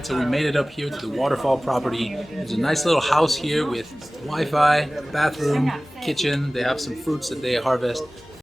Alright, so we made it up here to the Waterfall property. There's a nice little house here with Wi-Fi, bathroom, kitchen. They have some fruits that they harvest.